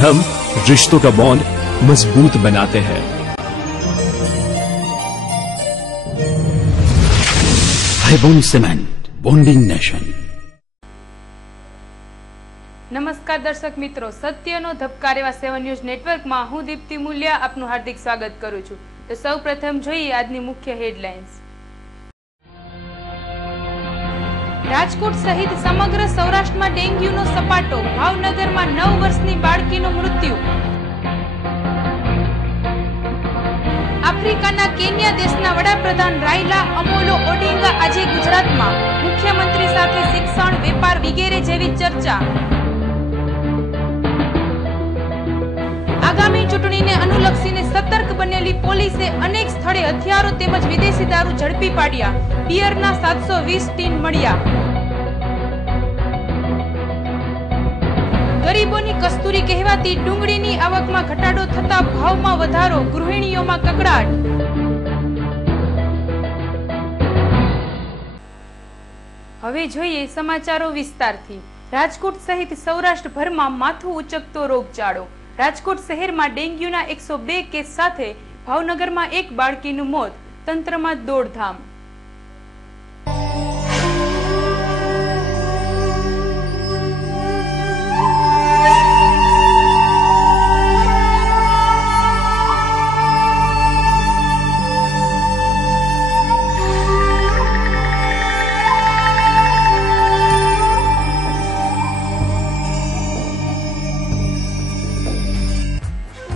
हम रिश्तों का बॉन्ड मजबूत बनाते हैं। भाईबोन सीमेंट, बॉन्डिंग नेशन। नमस्कार दर्शक मित्रों, सत्यनो धबकार एवा 7 न्यूज नेटवर्क में हूँ दीप्ति मूल्या आपनु हार्दिक स्वागत करूं छुं। तो सौ प्रथम जोईए आजनी मुख्य हेडलाइन्स। राजकोट सहित समग्र सौराष्ट्र में डेंग्यूनो सपाटो, भावनगर में 9 वर्षनी बाळकीनुं मृत्यु। आफ्रिकाना केन्या देशना वडाप्रधान राइला अमोलो ओडिंगा आज गुजरात में मुख्यमंत्री साथे शिक्षण, वेपार वगैरह जेवी चर्चा। आगामी चूंटणीने अनुलक्षीने सतर्क बनेली पोलीसे अनेक स्थळे हथियारो तेमज विदेशी दारू झड़पी पाड्या। बियરના 720 ટીન મળ્યા। गरीबोनी कस्तूरी कहेवाती डુંગળીની આવકમાં ઘટાડો થતા ભાવમાં વધારો, ગૃહિણીઓમાં કકડાટ। હવે જોઈએ સમાચારો વિસ્તારથી। રાજકોટ સહિત સૌરાષ્ટ્રભરમાં માથું ઉચકતો રોગચાળો। રાજકોટ શહેરમાં ડેન્ગ્યુના 102 કેસ સાથે ભાવનગરમાં એક બાળકીનું મોત। તંત્રમાં દોડધામ।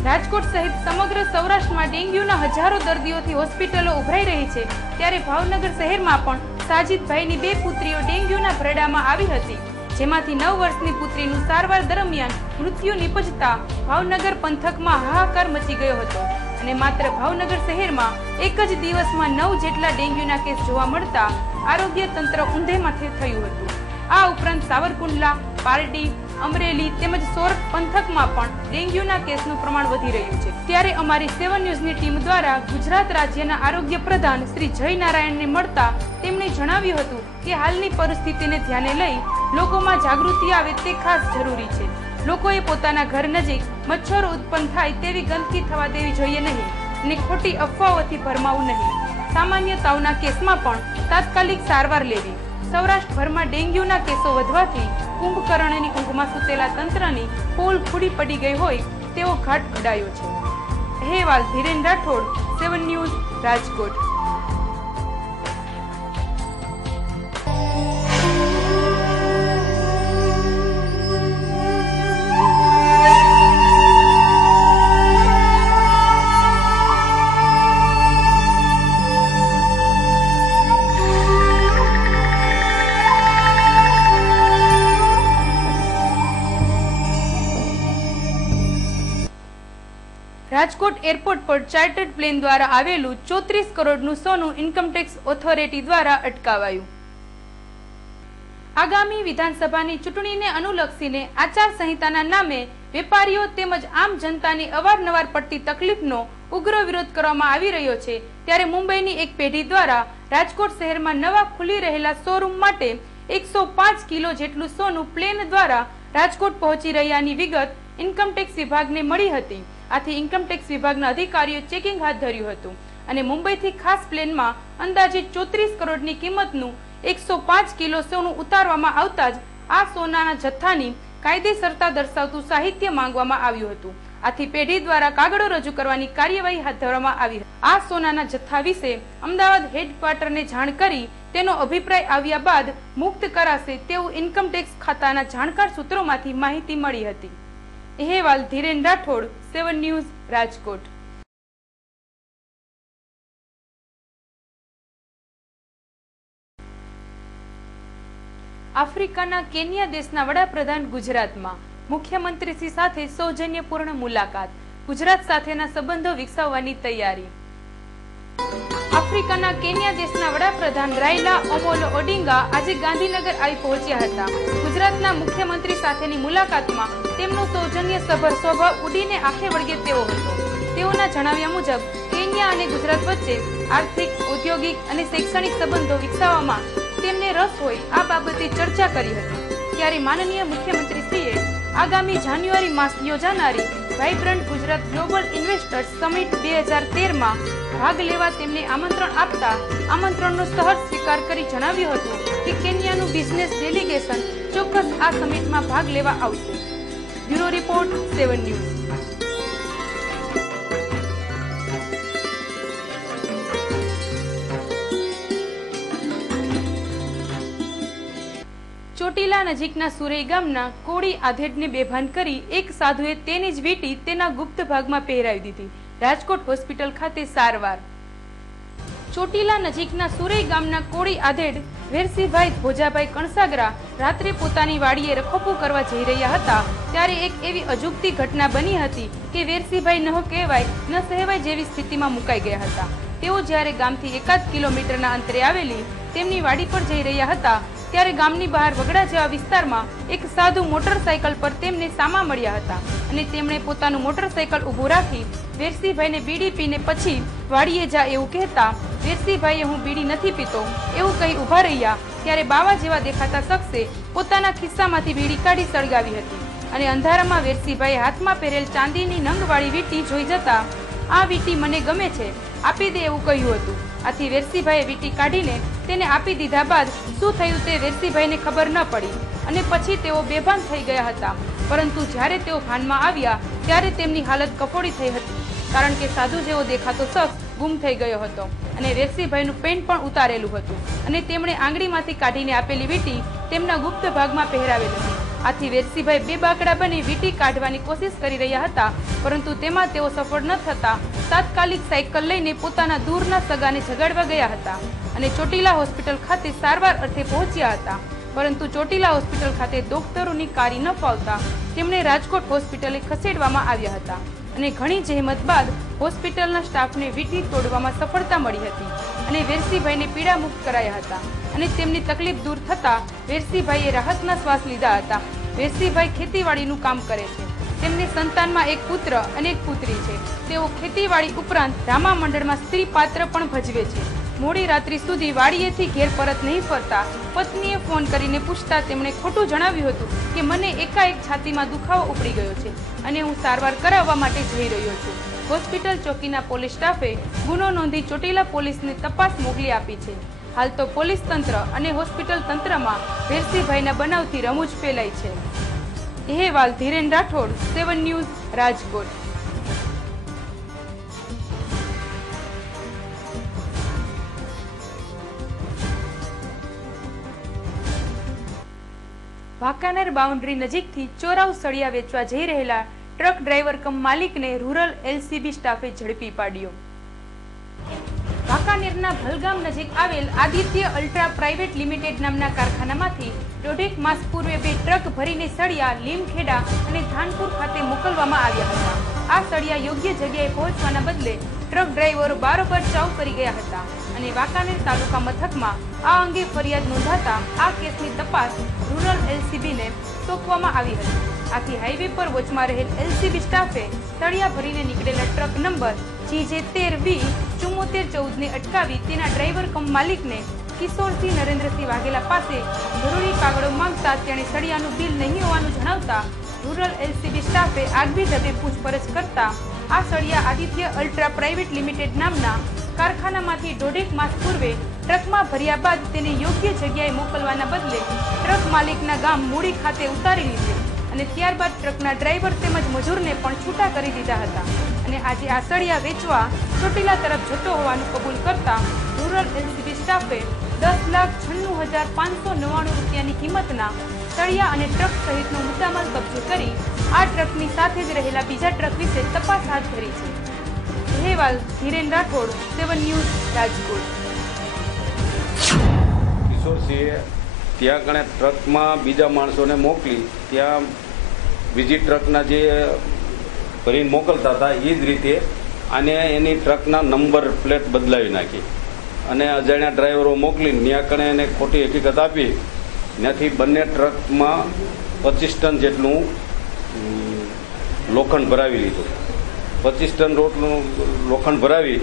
રાજકોટ સહિત સમગ્ર સૌરાષ્ટ્રમાં ડેન્ગ્યુના હજારો દર્દીઓથી હોસ્પિટલો ઉભરાઈ રહી છે, ત્યારે ભાવનગર શહેરમાં પણ સાજીદભાઈની 2 પુત્રીઓ ડેન્ગ્યુના ભરડામાં આવી હતી, જેમાંથી 9 વર્ષની પુત્રીનું સારવાર દરમિયાન મૃત્યુ નિપજતા ભાવનગર પંથકમાં હાહાકાર મચી ગયો હતો અને માત્ર ભાવનગર શહેરમાં એક જ દિવસમાં 9 જેટલા ડેન્ગ્યુના કેસ જોવા મળતા આરોગ્ય તંત્ર ઊંધે માથે થયું હતું। આ ઉપરાંત સાવરકુંડલા, પારડી, અમરેલી તેમજ સોરઠ પંથકમાં પણ ડેન્ગ્યુના કેસનું પ્રમાણ વધી રહ્યું છે, ત્યારે અમારી 7 ન્યૂઝની ટીમ દ્વારા ગુજરાત રાજ્યના આરોગ્ય પ્રધાન શ્રી જય નારાયણને મળતા તેમણે જણાવ્યું હતું કે હાલની પરિસ્થિતિને ધ્યાને લઈ લોકોમાં જાગૃતિ આવે તે ખાસ જરૂરી છે। લોકોએ પોતાના ઘર નજીક મચ્છરો ઉત્પન્ન થાય તેવી ગંદકી થવા દેવી જોઈએ નહીં અને ખોટી અફવાઓથી ભરમાવું નહીં। સામાન્ય તાવના કેસમાં પણ તાત્કાલિક સારવાર લેવી। સૌરાષ્ટ્રભરમાં ડેન્ગ્યુના કેસો વધવાથી કુંભકર્ણની ઊંઘમાં સૂતેલા તંત્રની પોલ ખુડી પડી ગઈ હોય તેવો ઘાટ ઘડાયો છે। અહેવાલ ધીરેન રાઠોડ, 7 ન્યૂઝ, રાજકોટ। રાજકોટ એરપોર્ટ પર ચાર્ટર્ડ પ્લેન દ્વારા આવેલું 34 કરોડનું સોનું ઇન્કમટેક્સ ઓથોરિટી દ્વારા અટકાવાયું। આગામી વિધાનસભાની ચૂંટણીને અનુલક્ષીને આચાર સંહિતાના નામે વેપારીઓ તેમજ આમ જનતાની અવારનવાર પડતી તકલીફનો ઉગ્ર વિરોધ કરવામાં આવી રહ્યો છે, ત્યારે મુંબઈની એક પેઢી દ્વારા રાજકોટ શહેરમાં નવા ખુલી રહેલા શોરૂમ માટે 105 કિલો જેટલું સોનું પ્લેન દ્વારા રાજકોટ પહોંચી રહ્યાની વિગત ઇન્કમટેક્સ વિભાગને મળી હતી। આથી ઇન્કમટેક્સ વિભાગના અધિકારીઓ ચેકિંગ હાથ ધર્યું હતું અને મુંબઈથી ખાસ પ્લેનમાં અંદાજે 34 કરોડની કિંમતનું 105 કિલો સોનું ઉતારવામાં આવતા જ આ સોનાના જથ્થાની કાયદેસરતા દર્શાવતું સાહિત્ય માંગવામાં આવ્યું હતું। આથી પેઢી દ્વારા કાગળો રજૂ કરવાની કાર્યવાહી હાથ ધરવામાં આવી। આ સોનાના જથ્થા વિશે અમદાવાદ હેડક્વાર્ટરને જાણ કરી તેનો અભિપ્રાય આવ્યા બાદ મુક્ત કરાશે તેવું ઇન્કમટેક્સ ખાતાના જાણકાર સૂત્રોમાંથી માહિતી મળી હતી। અહેવાલ ધીરેન રાઠોડ, 7 ન્યૂઝ, રાજકોટ। आफ्रिकाना केन्या देशना वडाप्रधान गुजरातमां मुख्यमंत्रीश्री साथे सौजन्यपूर्ण मुलाकात। गुजरात साथेना संबंधो विकसाववानी तैयारी। आफ्रिकाना केन्या देशना वडाप्रधान राइला अमोलो ओडिंगा આજે ગાંધીનગર આવી પહોંચ્યા હતા। ગુજરાતના મુખ્યમંત્રી સાથેની મુલાકાતમાં તેમનો સૌજન્યસભર સ્વભાવ ઉડીને આંખે વળગે તેવો હતો। તેઓના જણાવ્યા મુજબ કેન્યા અને ગુજરાત વચ્ચે આર્થિક, ઔદ્યોગિક અને શૈક્ષણિક સંબંધો વિકસાવવામાં તેમને રસ હોય આ બાબતે ચર્ચા કરી હતી। ત્યારે માનનીય મુખ્યમંત્રીશ્રીએ આગામી જાન્યુઆરી માસ યોજાનારી vibrant Gujarat global investors summit 2013માં ભાગ લેવા તેમને આમંત્રણ આપતા આમંત્રણનો સહર્ષ સ્વીકાર કરી જણાવ્યું હતું કે કેન્યાનું બિઝનેસ ડેલિગેશન ચોક્કસ આ સમિટમાં ભાગ લેવા આવશે. Bureau report 7 news. ચોટીલા નજીકના સુરઈ ગામના કોળી આધેડને બેભાન કરી એક સાધુએ તેની જ વીંટી તેના ગુપ્ત ભાગમાં પહેરાવી દીધી. રાજકોટ હોસ્પિટલ ખાતે સારવાર. ચોટીલા નજીકના સુરઈ ગામના કોળી આધેડ વેરસીભાઈ ભોજાભાઈ કણસાગરા રાત્રે પોતાની વાડીએ રખોપું કરવા જઈ રહ્યા હતા ત્યારે એક એવી અજુગતી ઘટના બની હતી કે વેરસીભાઈ ન કહેવાય ન સહેવાય જેવી સ્થિતિમાં મુકાઈ ગયા હતા. તેઓ જ્યારે ગામથી 1 કિલોમીટરના અંતરે આવેલી તેમની વાડી પર જઈ રહ્યા હતા ત્યારે ગામની બહાર વગડા જેવા વિસ્તારમાં એક સાધુ મોટરસાયકલ પર તેમને સામા મળ્યા હતા અને તેમણે પોતાનું મોટરસાયકલ ઊભું રાખી વેરસીભાઈને બીડી પીને પછી વાડીએ જા એવું કહેતા વેરસીભાઈએ હું બીડી નથી પીતો એવું કહી ઊભા રહ્યા ત્યારે બાવા જેવા દેખાતા શખ્સે પોતાના ખિસ્સામાંથી બીડી કાઢી સળગાવી હતી અને અંધારામાં વેરસીભાઈએ હાથમાં પહેરેલ ચાંદીની નંગવાળી વીંટી જોઈ જતા આ વીંટી મને ગમે છે આપી દે એવું કહ્યું હતું. આથી વેરસીભાઈએ વીંટી કાઢીને તેને આપી દીધા બાદ શું થયું તે વેરસીભાઈને ખબર ન પડી અને પછી તેઓ બેભાન થઈ ગયા હતા. પરંતુ જ્યારે તેઓ ભાનમાં આવ્યા ત્યારે તેમની હાલત કફોડી થઈ હતી કારણ કે સાધુ જેવો દેખાતો શખ્સ ગુમ થઈ ગયો હતો અને વેરસીભાઈનું પેન્ટ પણ ઉતારેલું હતું અને તેમણે આંગળીમાંથી કાઢીને આપેલી વીંટી તેમના ગુપ્ત ભાગમાં પહેરાવેલી હતી. આથી વેરસીભાઈ બે બાકડા બની વીંટી કાઢવાની કોશિશ કરી રહ્યા હતા પરંતુ તેમાં તેઓ સફળ ન થતા તાત્કાલિક સાયકલ લઈને પોતાના દૂરના સગાને જગાડવા ગયા હતા અને ચોટીલા હોસ્પિટલ ખાતે સારવાર અર્થે પહોંચ્યા હતા. પરંતુ ચોટીલા હોસ્પિટલ ખાતે ડોક્ટરોની કારી ન ફાવતા તેમને રાજકોટ હોસ્પિટલે ખસેડવામાં આવ્યા હતા અને ઘણી જહેમત બાદ હોસ્પિટલના સ્ટાફને વીંટી તોડવામાં સફળતા મળી હતી અને વેરસીભાઈને પીડા મુક્ત કરાયા હતા અને તેમની તકલીફ દૂર થતા વેરસીભાઈએ રાહતના શ્વાસ લીધા હતા. વેરસીભાઈ ખેતીવાડીનું કામ કરે છે. તેમને સંતાનમાં એક પુત્ર અને એક પુત્રી છે. તેઓ ખેતીવાડી ઉપરાંત રામા મંડળમાં સ્ત્રી પાત્ર પણ ભજવે છે. મોડી રાત્રિ સુધી વાડીએથી ઘેર પરત નહીં ફરતા પત્નીએ ફોન કરીને પૂછતા તેમણે ખોટું જણાવ્યું હતું કે મને એકાએક છાતીમાં દુખાવો ઉપડી ગયો છે અને હું સારવાર કરાવવા માટે જઈ રહ્યો છું. હોસ્પિટલ ચોકીના પોલીસ સ્ટાફે ગુનો નોંધી ચોટીલા પોલીસને તપાસ મોકલી આપી છે. હાલ તો પોલીસ તંત્ર અને હોસ્પિટલ તંત્રમાં વેરસીભાઈના બનાવથી રમૂજ ફેલાઈ છે. અહેવાલ ધીરેન રાઠોડ, 7 ન્યૂઝ, રાજકોટ. વાંકાનેર બાઉન્ડ્રી નજીકથી ચોરાવ સળિયા વેચવા જઈ રહેલા ટ્રક ડ્રાઈવર કમ માલિકને રૂરલ LCB સ્ટાફે ઝડપી પાડ્યો. વાંકાનેરના ભલગામ નજીક આવેલ આદિત્ય અલ્ટ્રા પ્રાઇવેટ લિમિટેડ નામના કારખાનામાંથી 1.5 માસ પૂર્વે 2 ટ્રક ભરીને સળિયા લીમખેડા અને ધાનપુર ખાતે મોકલવામાં આવ્યા હતા. આ સળિયા યોગ્ય જગ્યાએ પહોંચવાના બદલે ટ્રક ડ્રાઈવરો બારોબાર ચાઉ કરી ગયા હતા અને વાંકાનેર તાલુકા મથકમાં આ અંગે ફરિયાદ નોંધાતા આ કેસની તપાસ રૂરલ LCBને સોંપવામાં આવી હતી. આથી હાઈવે પર વોચમાં રહેલ LCB સ્ટાફે સળિયા ભરીને નીકળેલા ટ્રક નંબર GJ13V7414 ને અટકાવી તેના ડ્રાઈવર કમ માલિકને કિશોરસિંહ નરેન્દ્રસિંહ વાઘેલા પાસે જરૂરી કાગળો માંગતા તેણે સળિયાનું બિલ નહીં હોવાનું જણાવતા રૂરલ LCB સ્ટાફે આગવી ઢબે પૂછપરછ કરતા આ સળિયા આદિત્ય અલ્ટ્રા પ્રાઇવેટ લિમિટેડ નામના કારખાનામાંથી 1.5 માસ પૂર્વે ટ્રકમાં ભર્યા બાદ તેને યોગ્ય જગ્યાએ મોકલવાના બદલે ટ્રક માલિકના ગામ મૂડી ખાતે ઉતારી લીધે અને ત્યારબાદ ટ્રકના ડ્રાઈવર તેમજ મજૂરને પણ છૂટા કરી દીધા હતા અને આજે આ સળિયા વેચવા ચોટીલા તરફ જતો હોવાનું કબૂલ કરતા રૂરલ LCB સ્ટાફે 10,96,599 રૂપિયાની કિંમતના સળિયા અને ટ્રક સહિતનો મુદ્દામાલ કબજે કરી આ ટ્રકની સાથે જ રહેલા બીજા ટ્રક વિશે તપાસ હાથ ધરી છે. અહેવાલ ધીરેન રાઠોડ, 7 ન્યૂઝ, રાજકોટ. કિશોરસિંહે ત્યાં કણે ટ્રકમાં બીજા માણસોને મોકલી ત્યાં બીજી ટ્રકના જે ભરીને મોકલતા હતા એ જ રીતે અને એની ટ્રકના નંબર પ્લેટ બદલાવી નાખી અને અજાણ્યા ડ્રાઈવરો મોકલીને ત્યાં કણે એને ખોટી હકીકત આપી. ત્યાંથી બંને ટ્રકમાં 25 ટન જેટલું લોખંડ ભરાવી લીધું. 25 ટન લોખંડ ભરાવી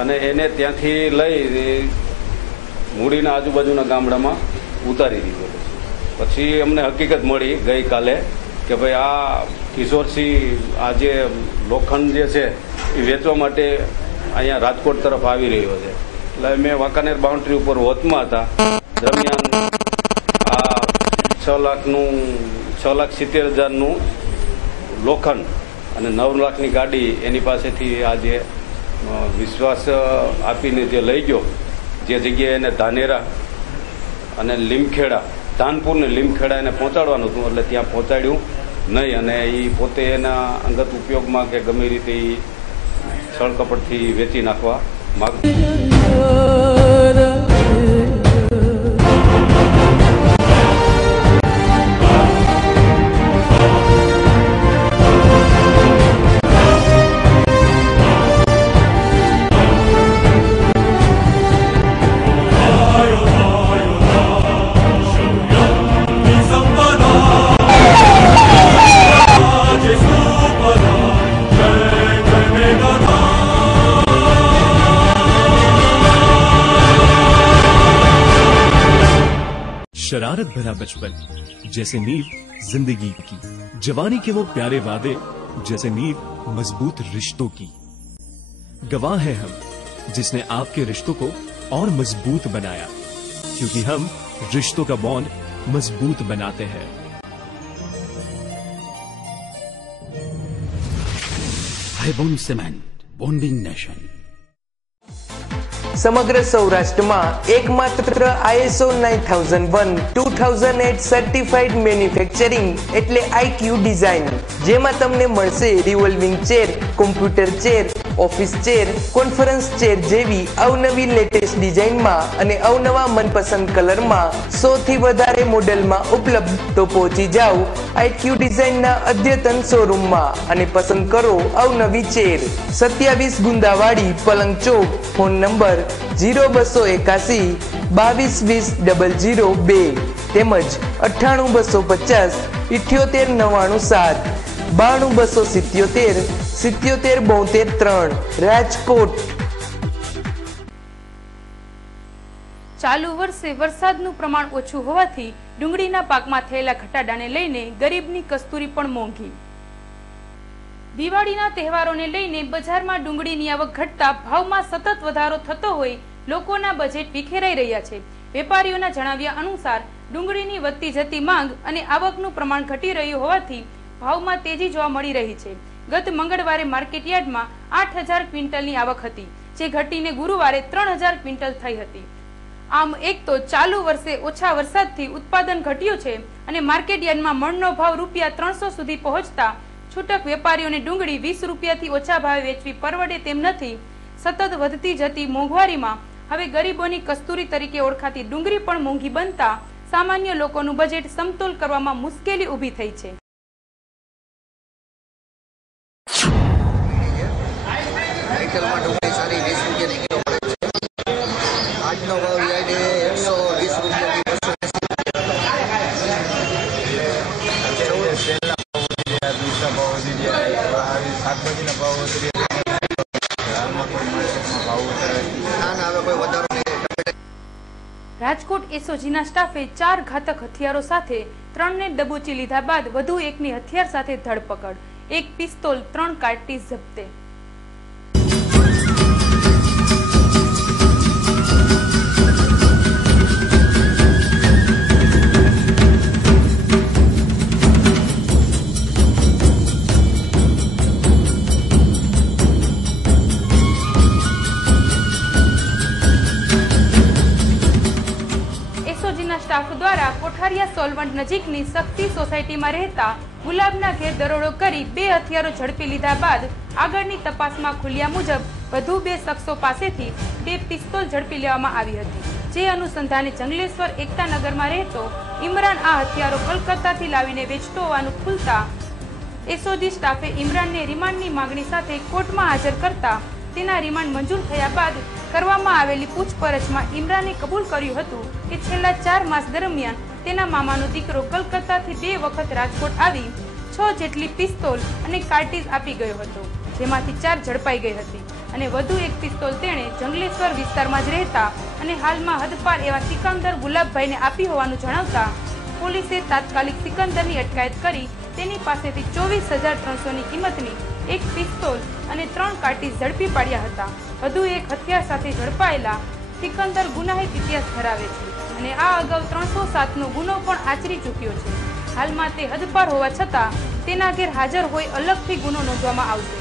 અને એને ત્યાંથી લઈ મૂડીના આજુબાજુના ગામડામાં ઉતારી દીધો. પછી અમને હકીકત મળી ગઈકાલે કે કે ભાઈ આ કિશોરસિંહ આ જે લોખંડ જે છે એ વેચવા માટે અહીંયા રાજકોટ તરફ આવી રહ્યો છે. એટલે મેં વાંકાનેર બાઉન્ડ્રી ઉપર વોચમાં હતા. દરમિયાન આ 6,70,000 લોખંડ અને 9 લાખની ગાડી એની પાસેથી આ જે વિશ્વાસ આપીને જે લઈ ગયો, જે જગ્યાએ એને ધાનેરા અને લીમખેડા, ધાનપુર ને લીમખેડા એને પહોંચાડવાનું હતું, એટલે ત્યાં પહોંચાડ્યું નહીં અને એ પોતે એના અંગત ઉપયોગમાં કે ગમે રીતે એ છળકપટથી વેચી નાખવા માગતું. शरारत भरा बचपन जैसे नींव जिंदगी की, जवानी के वो प्यारे वादे जैसे नींव मजबूत रिश्तों की. गवाह हैं हम जिसने आपके रिश्तों को और मजबूत बनाया, क्योंकि हम रिश्तों का बॉन्ड मजबूत बनाते हैं. हाईबोन सीमेंट, बॉन्डिंग नेशन. સમગ્ર સૌરાષ્ટ્રમાં એકમાત્ર ISO 9001-2008 સર્ટિફાઈડ મેન્યુફેક્ચરિંગ એટલે IQ ડિઝાઇન, જેમાં તમને મળશે revolving chair, computer chair, office chair, conference chair જેવી અવનવી લેટેસ્ટ ડિઝાઇનમાં અને અવનવા મનપસંદ કલરમાં 100 થી વધારે મોડેલમાં ઉપલબ્ધ. તો પહોંચી જાઓ IQ ડિઝાઇનના અદ્યતન શોરૂમમાં અને પસંદ કરો અવનવી ચેર. 27 ગુંદાવાડી, પલંગ ચોક. ફોન નંબર 0281 2220 002 તેમજ 98 250 78 997 92 277 77 72 રાજકોટ. ચાલુ વર્ષે વરસાદનું પ્રમાણ ઓછું હોવાથી ડુંગળીના પાકમાં થયેલા ઘટાડાને લઈને ગરીબની કસ્તુરી પણ મોંઘી. દિવાળીના તહેવારોને લઈને બજારમાં ડુંગળીની આવક ઘટતા ભાવમાં સતત વધારો થતો હોય લોકોના બજેટ વિખેરાઈ રહ્યા છે. વેપારીઓના જણાવ્યા અનુસાર ડુંગળીની વધતી જતી માંગ અને આવકનું પ્રમાણ ઘટી રહ્યું હોવાથી ભાવમાં તેજી જોવા મળી રહી છે. ગત મંગળવારે માર્કેટ યાર્ડમાં 8,000 ક્વિન્ટલની આવક હતી, જે ઘટીને ગુરુવારે 3,000 ક્વિન્ટલ થઈ હતી. આમ એક તો ચાલુ વર્ષે ઓછા વરસાદથી ઉત્પાદન ઘટ્યું છે અને માર્કેટ યાર્ડમાં મણનો ભાવ ₹300 સુધી પહોંચતા છૂટક વેપારીઓને ડુંગળી 20 રૂપિયાથી ઓછા ભાવે વેચવી પરવડે તેમ નથી. સતત વધતી જતી મોંઘવારીમાં હવે ગરીબોની કસ્તુરી તરીકે ઓળખાતી ડુંગળી પણ મોંઘી બનતા સામાન્ય લોકોનું બજેટ સમતોલ કરવામાં મુશ્કેલી ઊભી થઈ છે. રાજકોટ એસઓજીના સ્ટાફે 4 ઘાતક હથિયારો સાથે 3ને દબોચી લીધા બાદ વધુ એકની હથિયાર સાથે ધરપકડ. 1 પિસ્તોલ, 3 કાર્ટીજ જપ્તે. સ્ટાફ દ્વારા કોઠારિયા સોલવન્ટ નજીકની શક્તિ સોસાયટીમાં રહેતા ગુલાબના ઘેર દરોડો કરી 2 હથિયારો ઝડપી લીધા બાદ આગળની તપાસમાં ખુલ્યા મુજબ વધુ 2 શખ્સો પાસેથી 2 પિસ્તોલ ઝડપી લેવામાં આવી હતી. જે અનુસંધાને જંગલેશ્વર એકતાનગરમાં રહેતો ઇમરાન આ હથિયારો કલકત્તાથી લાવીને વેચતો હોવાનું ખુલતા એસઓજી સ્ટાફે ઇમરાનને રિમાન્ડની માંગણી સાથે કોર્ટમાં હાજર કરતા તેના રિમાન્ડ મંજૂર થયા બાદ કરવામાં આવેલી પૂછપરછમાં ઇમરાને કબૂલ કર્યું હતું કે છેલ્લા 4 માસ દરમિયાન તેના મામાનો દીકરો કલકત્તાથી 2 વખત રાજકોટ આવી 6 જેટલી પિસ્તોલ અને કાર્ટીજ આપી ગયો હતો, જેમાંથી 4 ઝડપાઈ ગઈ હતી અને વધુ 1 પિસ્તોલ તેણે જંગલેશ્વર વિસ્તારમાં જ રહેતા અને હાલમાં હદપાર એવા સિકંદર ગુલાબભાઈને આપી હોવાનું જણાવતા પોલીસે તાત્કાલિક સિકંદરની અટકાયત કરી તેની પાસેથી 24,300ની કિંમતની એક પિસ્તોલ અને 3 કાર્ટીજ ઝડપી પાડ્યા હતા. વધુ એક હથિયાર સાથે ઝડપાયેલા સિકંદર ગુનાહિત ઇતિહાસ ધરાવે છે અને આ અગાઉ 307નો ગુનો પણ આચરી ચૂક્યો છે. હાલમાં તે હદપાર હોવા છતાં તેના ઘેર હાજર હોય અલગથી ગુનો નોંધવામાં આવશે.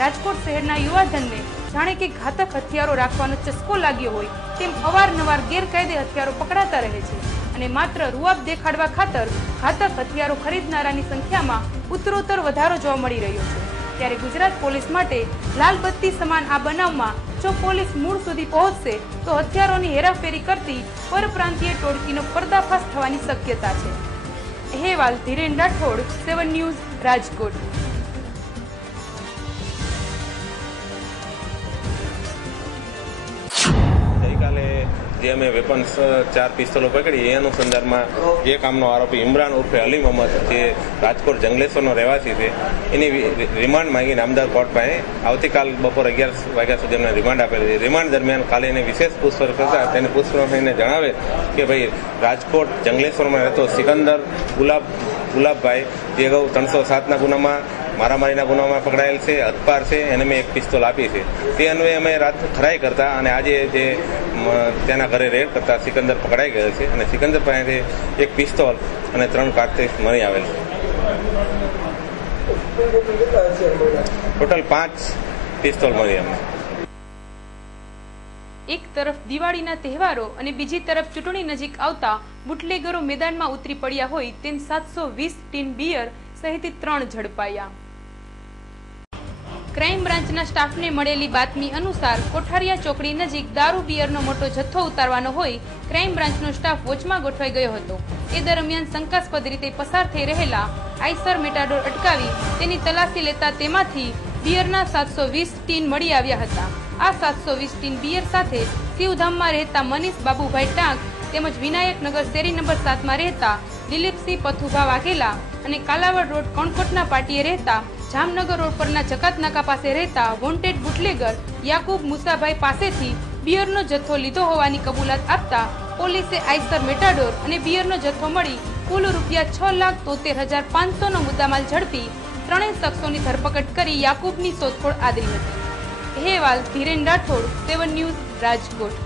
રાજકોટ શહેરના યુવાધનને જાણે કે ઘાતક હથિયારો રાખવાનો ચસ્કો લાગ્યો હોય તેમ અવારનવાર ગેરકાયદે હથિયારો પકડાતા રહે છે અને માત્ર રૂઆબ દેખાડવા ખાતર ઘાતક હથિયારો ખરીદનારાની સંખ્યામાં ઉત્તરોત્તર વધારો જોવા મળી રહ્યો છે. ત્યારે ગુજરાત પોલીસ માટે લાલ બત્તી સમાન આ બનાવમાં જો પોલીસ મૂળ સુધી પહોંચશે તો હથિયારોની હેરાફેરી કરતી પરપ્રાંતીય ટોળકીનો પર્દાફાશ થવાની શક્યતા છે. અહેવાલ ધીરેન રાઠોડ, 7 ન્યૂઝ, રાજકોટ. ગઈકાલે જે અમે વેપન્સ 4 પિસ્તોલો પકડી એ અનુસંધાનમાં જે કામનો આરોપી ઇમરાન ઉર્ફે અલી મોહમ્મદ જે રાજકોટ જંગલેશ્વરનો રહેવાસી છે એની રિમાન્ડ માંગી નામદાર કોર્ટ પાસે આવતીકાલ બપોર 11 વાગ્યા સુધી એમને રિમાન્ડ આપેલી છે. રિમાન્ડ દરમિયાન કાલે એને વિશેષ પૂછપરછ કરતા તેને પૂછપરછને જણાવે કે ભાઈ રાજકોટ જંગલેશ્વરમાં રહેતો સિકંદર ગુલાબભાઈ જે અગાઉ 307ના ગુનામાં મારામારીના ગુનામાં પકડાયેલ છે, હથપાર છે, એને મેં એક પિસ્તોલ આપી છે. તે અન્વયે અમે રાત ખરાઈ કરતા અને આજે જે તેના ઘરે રેડ કરતા સિકંદર પકડાઈ ગયેલ છે અને સિકંદર પાસેથી એક પિસ્તોલ અને 3 કાર્તુજ મળી આવેલ છે. ટોટલ 5 પિસ્તોલ મળી અમને. એક તરફ દિવાળીના તહેવારો અને બીજી તરફ ચૂંટણી નજીક આવતા બુટલેગરો મેદાનમાં ઉતરી પડ્યા હોય તેમ 720 ટીન બિયર સહિત 3 ઝડપાયા. ક્રાઇમ બ્રાન્ચના સ્ટાફને મળેલી બાતમી અનુસાર કોઠારિયા ચોકડી નજીક દારૂ બિયરનો મોટો જથ્થો ઉતારવાનો હોય ક્રાઇમ બ્રાન્ચનો સ્ટાફ વોચમાં ગોઠવાઈ ગયો હતો. એ દરમિયાન શંકાસ્પદ રીતે પસાર થઈ રહેલા આઈસર મેટાડોર અટકાવી તેની તલાશી લેતા તેમાંથી બિયરના 720 ટીન મળી આવ્યા હતા. આ 720 ટીન બિયર સાથે શિવધામમાં રહેતા મનીષ બાબુભાઈ ટાંક તેમજ વિનાયકનગર શેરી નંબર 7માં રહેતા દિલીપસિંહ પથુભા વાઘેલા અને કાલાવડ રોડ કણકોટના પાટીએ રહેતા જામનગર રોડ પરના જકાત નાકા પાસે રહેતા વોન્ટેડ બુટલેગર યાકુબ મુસાભાઈ પાસેથી બિયરનો જથ્થો લીધો હોવાની કબૂલાત આપતા પોલીસે આઈસર મેટાડોર અને બિયરનો જથ્થો મળી કુલ રૂપિયા 6,73,500નો મુદ્દામાલ ઝડપી 3 શખ્સોની ધરપકડ કરી યાકુબની શોધખોળ આદરી હતી. અહેવાલ ધીરેન રાઠોડ, 7 ન્યૂઝ, રાજકોટ.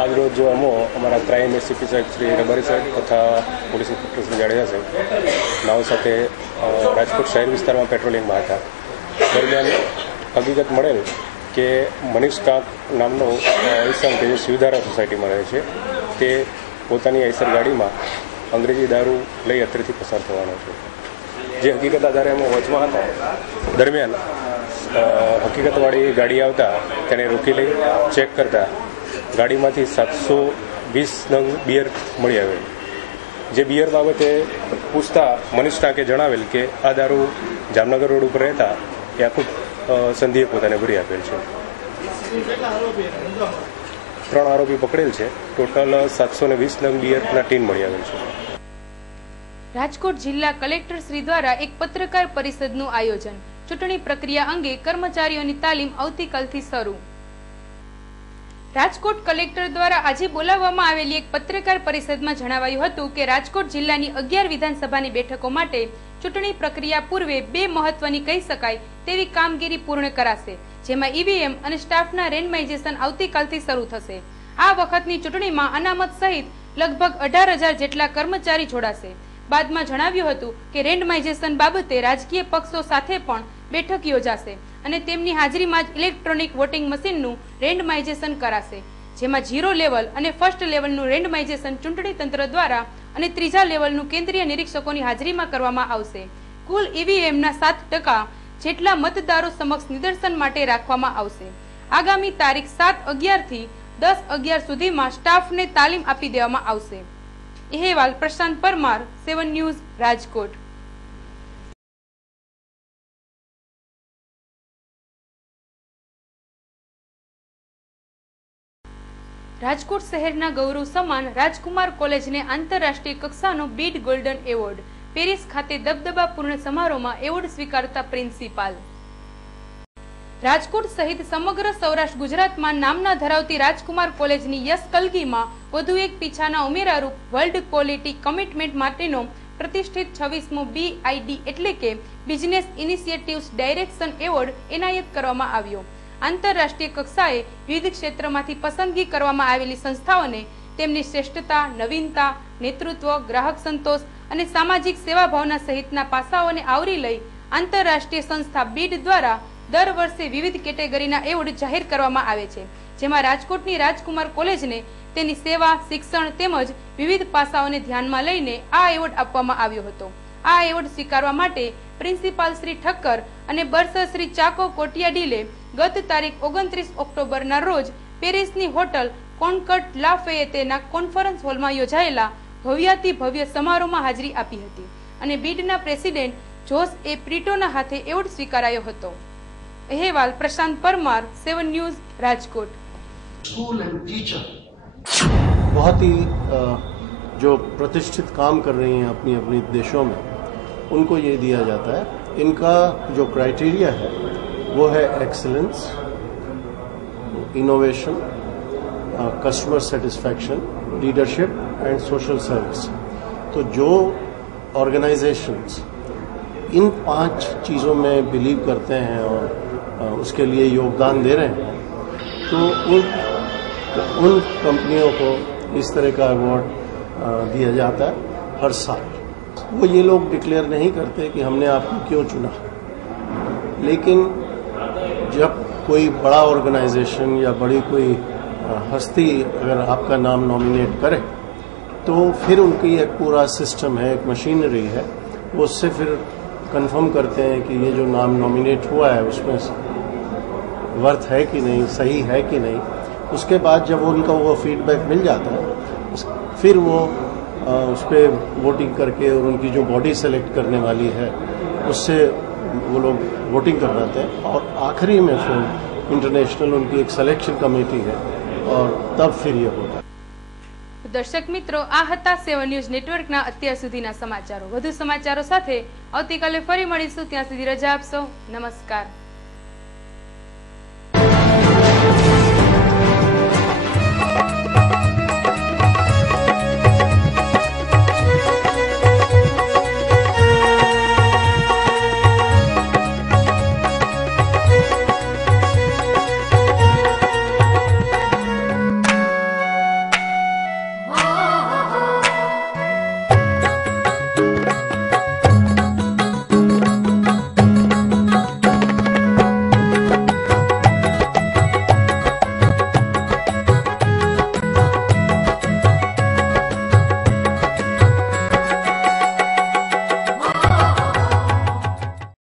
આજરોજ અમારા ક્રાઇમ એસીપી સાહેબ શ્રી રબારી સાહેબ તથા પોલીસ ઇન્સ્પેક્ટર શ્રી જાડેજા સાહેબ નાઓ સાથે રાજકોટ શહેર વિસ્તારમાં પેટ્રોલિંગમાં હતા. દરમિયાન હકીકત મળેલ કે મનીષ કાંક નામનો ઈસમ કે જે શિવધારા સોસાયટીમાં રહે છે તે પોતાની આઈસર ગાડીમાં અંગ્રેજી દારૂ લઈ અત્રેથી પસાર થવાનો છે. જે હકીકત આધારે અમે વોચમાં હતા દરમિયાન હકીકતવાળી ગાડી આવતા તેને રોકી લઈ ચેક કરતા ગાડીમાંથી 720 નંગ બિયર મળી આવેલ. જે બિયર બાબતે પૂછતા મનીષ ટાંકે જણાવેલ કે આ દારૂ જામનગર રોડ ઉપર રહેતા યાકુબ સંધીએ પોતાને ભરી આપેલ છે. 3 આરોપી પકડેલ છે. ટોટલ 720 નંગ બિયરના ટીન મળી આવેલ છે. રાજકોટ જિલ્લા કલેક્ટર શ્રી દ્વારા એક પત્રકાર પરિષદનું આયોજન. ચૂંટણી પ્રક્રિયા અંગે કર્મચારીઓની તાલીમ આવતીકાલથી શરૂ. રાજકોટ કલેક્ટર દ્વારા આજે બોલાવવામાં આવેલી એક પત્રકાર પરિષદમાં જણાવાયું હતું કે રાજકોટ જિલ્લાની 11 વિધાનસભાની બેઠકો માટે ચૂંટણી પ્રક્રિયા પૂર્વે 2 મહત્વની કહી શકાય તેવી કામગીરી પૂર્ણ કરાશે, જેમાં ઈવીએમ અને સ્ટાફના રેન્ડમાઇઝેશન આવતીકાલથી શરૂ થશે. આ વખતની ચૂંટણીમાં અનામત સહિત લગભગ 18,000 જેટલા કર્મચારી જોડાશે. બાદમાં જણાવ્યું હતું કે રેન્ડમાઇઝેશન બાબતે રાજકીય પક્ષો સાથે પણ બેઠક યોજાશે અને તેમની હાજરીમાં જ ઇલેક્ટ્રોનિક વોટિંગ મશીનનું રેન્ડમાઇઝેશન કરાશે, જેમાં 0 લેવલ અને ફર્સ્ટ લેવલનું રેન્ડમાઇઝેશન ચૂંટણી તંત્ર દ્વારા અને 3જા લેવલનું કેન્દ્રીય નિરીક્ષકોની હાજરીમાં કરવામાં આવશે. કુલ ઈવીએમના 7% જેટલા મતદારો સમક્ષ નિદર્શન માટે રાખવામાં આવશે. આગામી તારીખ 7/11 થી 10/11 સુધીમાં સ્ટાફને તાલીમ આપી દેવામાં આવશે. અહેવાલ પ્રશાંત પરમાર, 7 ન્યૂઝ, રાજકોટ. રાજકોટ શહેરના ગૌરવ સમાન રાજકુમાર કોલેજને આંતરરાષ્ટ્રીય કક્ષાનો બીડ ગોલ્ડન એવોર્ડ. પેરિસ ખાતે દબદબાપૂર્ણ સમારોહમાં એવોર્ડ સ્વીકારતા પ્રિન્સિપાલ. રાજકોટ સહિત સમગ્ર સૌરાષ્ટ્ર ગુજરાતમાં નામના ધરાવતી રાજકુમાર કોલેજની યશ કલગીમાં વધુ એક પીછાના ઉમેરારૂપ વર્લ્ડ ક્વોલિટી કમિટમેન્ટ માટેનો પ્રતિષ્ઠિત 26મો BID એટલે કે બિઝનેસ ઇનિશિયેટિવ્સ ડાયરેક્શન એવોર્ડ એનાયત કરવામાં આવ્યો. આંતરરાષ્ટ્રીય કક્ષાએ વિવિધ ક્ષેત્રમાંથી પસંદગી કરવામાં આવેલી સંસ્થાઓને તેમની શ્રેષ્ઠતા, નવીનતા, નેતૃત્વ, ગ્રાહક સંતોષ અને સામાજિક સેવાભાવના સહિતના પાસાઓને આવરી લઈ આંતરરાષ્ટ્રીય સંસ્થા બીડ દ્વારા દર વર્ષે વિવિધ કેટેગરીના એવોર્ડ જાહેર કરવામાં આવે છે, જેમાં રાજકોટની રાજકુમાર કોલેજને તેની સેવા, શિક્ષણ તેમજ વિવિધ પાસાઓને ધ્યાનમાં લઈને આ એવોર્ડ આપવામાં આવ્યો હતો. આ એવોર્ડ સ્વીકારવા માટે પ્રિન્સિપાલ શ્રી ઠક્કર અને બર્સર શ્રી ચાકો કોટિયાડીલે ગત તારીખ 29 ઓક્ટોબરના રોજ પેરિસની હોટલ કોન્કર્ડ લા ફેયેતેના કોન્ફરન્સ હોલમાં યોજાયેલા ભવ્યાતિ ભવ્ય સમારોહમાં હાજરી આપી હતી અને બીડના પ્રેસિડેન્ટ જોસ એ પ્રિટોના હાથે એવોર્ડ સ્વીકારાયો હતો. अहवाल Prashant Parmar, 7 news, Rajkot. School and teacher बहुत ही जो प्रतिष्ठित काम कर रही हैं अपनी अपनी देशों में, उनको ये दिया जाता है. इनका जो क्राइटेरिया है वो है excellence, innovation, customer satisfaction, leadership and social service. तो जो ऑर्गेनाइजेशंस इन 5 चीज़ों में बिलीव करते हैं और उसके लिए योगदान दे रहे हैं, तो उन कंपनियों को इस तरह का अवार्ड दिया जाता है हर साल. वो ये लोग डिक्लेयर नहीं करते कि हमने आपको क्यों चुना, लेकिन जब कोई बड़ा ऑर्गेनाइजेशन या बड़ी कोई हस्ती अगर आपका नाम नॉमिनेट करे तो फिर उनकी एक पूरा सिस्टम है, एक मशीनरी है, वो उससे फिर कंफर्म करते हैं कि ये जो नाम नॉमिनेट हुआ है उसमें वर्थ है कि नहीं, सही है कि नहीं. उसके बाद जब उनका वो फीडबैक मिल जाता है, फिर वो उस पर वोटिंग करके और उनकी जो बॉडी सेलेक्ट करने वाली है उससे वो लोग वोटिंग करवाते हैं और आखिरी में फिर इंटरनेशनल उनकी एक सिलेक्शन कमेटी है और तब फिर ये होता है. દર્શક મિત્રો, આ હતા 7 ન્યૂઝ નેટવર્કના અત્યાર સુધીના સમાચારો. વધુ સમાચારો સાથે આવતીકાલે ફરી મળીશું. ત્યાં સુધી રજા આપશો. નમસ્કાર.